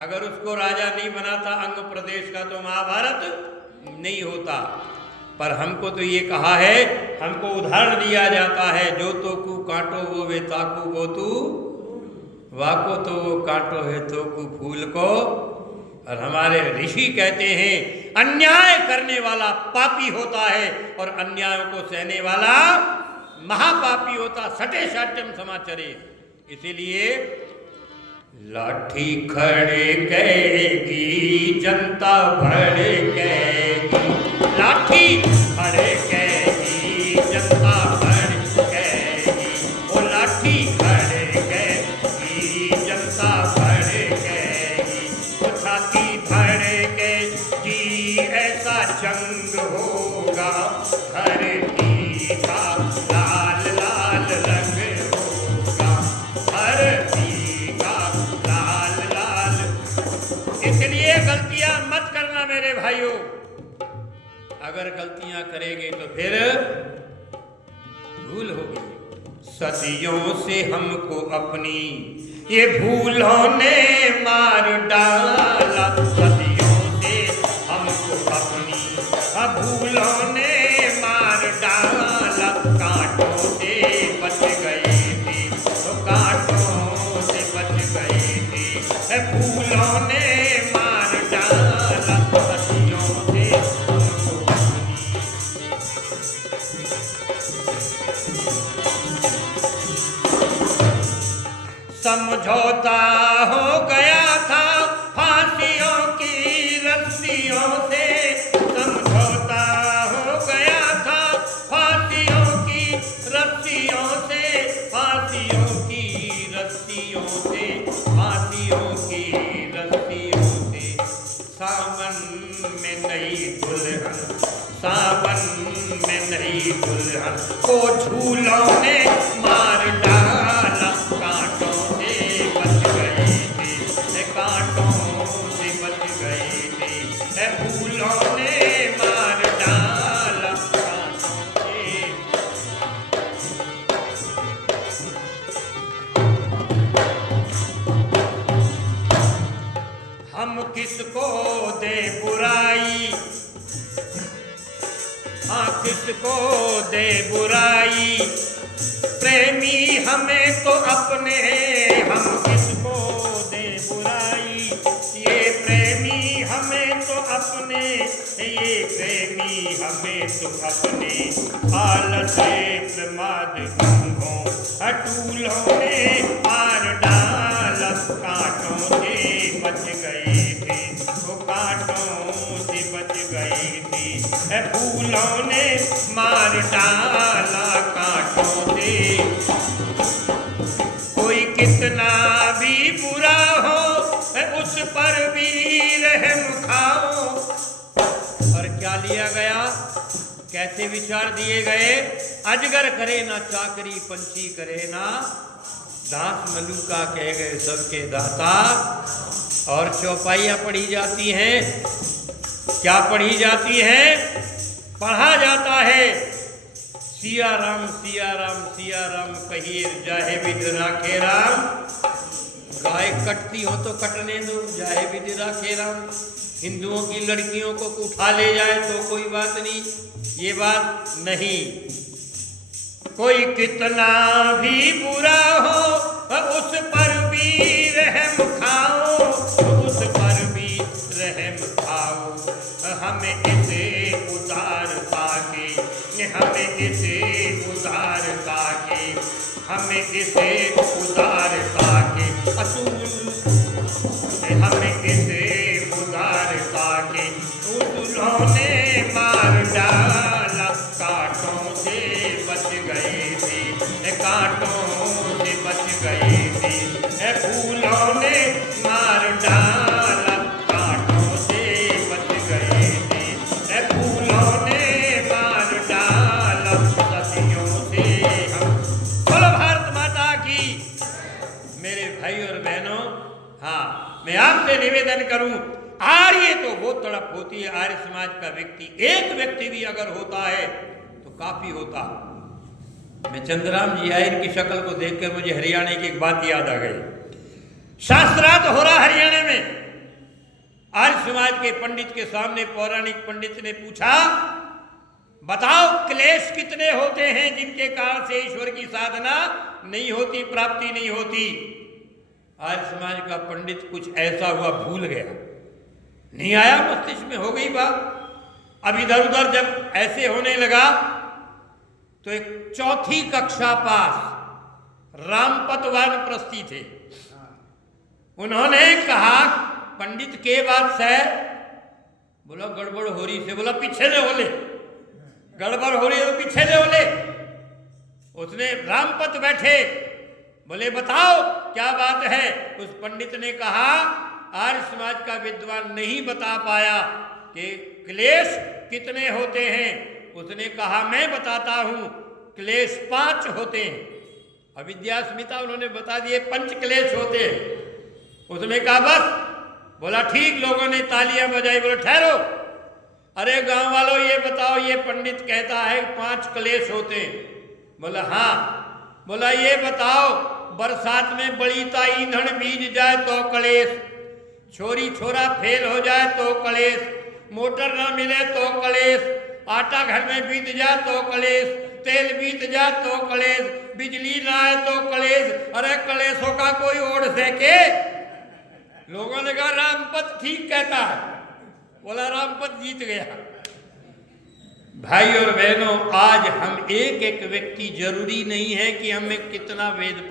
अगर उसको राजा नहीं बनाता अंग प्रदेश का तो महाभारत नहीं होता। पर हमको तो ये कहा है, हमको उदाहरण दिया जाता है, जो तो कु कांटो वो वे ताकू वो तू वाको तो वो कांटो है तो कु फूल को। और हमारे ऋषि कहते हैं अन्याय करने वाला पापी होता है और अन्यायों को सहने वाला महापापी होता। सटे साट्यम समाचरे। इसीलिए लाठी खड़े कहेगी जनता भड़केगी, लाठी खड़े कहेगी जनता भड़केगी, वो लाठी खड़े कहेगी जनता भड़केगी, वो छाती भड़केगी ऐसा जंग होगा धरती का लाल लाल रंग होगा धरती का लाल लाल। इसलिए गलतियां मत करना मेरे भाइयों, अगर गलतियां करेंगे तो फिर भूल होगी। सदियों से हमको अपनी ये भूलों ने मार डाला, सदियों से हमको अपनी भूलों ने मार डाला। कांटों से बच गए थे तो कांटों से बच गए थे, फूलों ने मार डाला। सदियों से हमको अपनी समझौता हो गया था फांसियों की रस्सियों से, समझौता हो गया था फांसियों की रस्सियों से, फांसियों की रस्सियों से, फांसियों की रस्सियों से। सावन में नई दुल्हन, सावन में नई दुल्हन को झूलों ने मार डाला। कांटों से बच गए थे, कांटों से बच गए थे, फूलों ने मार डाला। कांटों से हम किसको दे बुराई, हाँ किसको दे बुराई, प्रेमी हमें तो अपने, हम किसको दे बुराई, ये प्रेमी हमें तो अपने, ये प्रेमी हमें तो अपने। आलस प्रमाद कुंभों अटूलों ने मार डाला। कांटों से बच गए थे वो कांटों से बच गए थे, फूलों ने मार डाला। कांटों से कोई कितना भी बुरा हो उस पर भी रहम खाओ। और क्या लिया गया, कैसे विचार दिए गए, अजगर करे ना चाकरी पंछी करे ना दास, मलूका कह गए सबके दाता। और चौपाइयाँ पढ़ी जाती हैं, क्या पढ़ी जाती है, पढ़ा जाता है सिया राम सिया राम सिया राम कहीर जाहे विध राखे राम। गाय कटती हो तो कटने दो, जाहे विध राखे राम। हिंदुओं की लड़कियों को उठा ले जाए तो कोई बात नहीं, ये बात नहीं। कोई कितना भी बुरा हो उस पर भी रहम खाओ, उस पर भी रहम खाओ। हमें इसे उदारता के, हमें इसे उदारता के, हमें इसे उदारता के असूल, हमें इसे उदारता के उसूलों ने मार डाला। कांटों से बच गए थे, कांटों से बच गए थे, फूलों ने मार डाला। कांटों से बच गए थे, फूलों ने मार डाला। सदियों से हम, बोलो भारत माता की। मेरे भाई और बहनों, हाँ मैं आपसे निवेदन करूं, आर्य तो वो तड़प होती है, आर्य समाज का व्यक्ति, एक व्यक्ति भी अगर होता है तो काफी होता। मैं चंद्राम जी आए, इनकी शक्ल को देखकर मुझे हरियाणा की एक बात याद आ गई। शास्त्रार्थ हो रहा हरियाणा में, आर्य समाज के पंडित के सामने पौराणिक पंडित ने पूछा, बताओ क्लेश कितने होते हैं जिनके कारण से ईश्वर की साधना नहीं होती, प्राप्ति नहीं होती। आर्य समाज का पंडित कुछ ऐसा हुआ, भूल गया, नहीं आया मस्तिष्क में, हो गई बात। अब इधर उधर जब ऐसे होने लगा तो एक 4ठी कक्षा पास रामपत वानप्रस्थी थे। उन्होंने कहा, पंडित के बात से, बोला गड़बड़ हो रही से, बोला पीछे ले बोले, गड़बड़ हो रही है तो पीछे ले बोले। उसने रामपत बैठे, बोले बताओ क्या बात है। उस पंडित ने कहा, आर्य समाज का विद्वान नहीं बता पाया कि क्लेश कितने होते हैं। उसने कहा मैं बताता हूं, क्लेश 5 होते हैं। अविद्यास्मिता उन्होंने बता दिए 5 क्लेश होते हैं। उसने कहा बस। बोला ठीक, लोगों ने तालियां बजाई। बोला ठहरो, अरे गांव वालों ये बताओ, ये पंडित कहता है 5 क्लेश होते हैं। बोला हाँ। बोला ये बताओ, बरसात में बड़ीता ईंधन बीज जाए तो क्लेश, छोरी छोरा फेल हो जाए तो क्लेश, मोटर ना मिले तो क्लेश, आटा घर में बीत जाए तो क्लेश, तेल बीत जाए तो क्लेश, बिजली ना आए तो क्लेश। अरे क्लेशों का कोई ओढ़ सके। लोगों ने कहा रामपत ठीक कहता है। बोला रामपत जीत गया। भाई और बहनों, आज हम एक एक व्यक्ति, जरूरी नहीं है कि हमें कितना वेद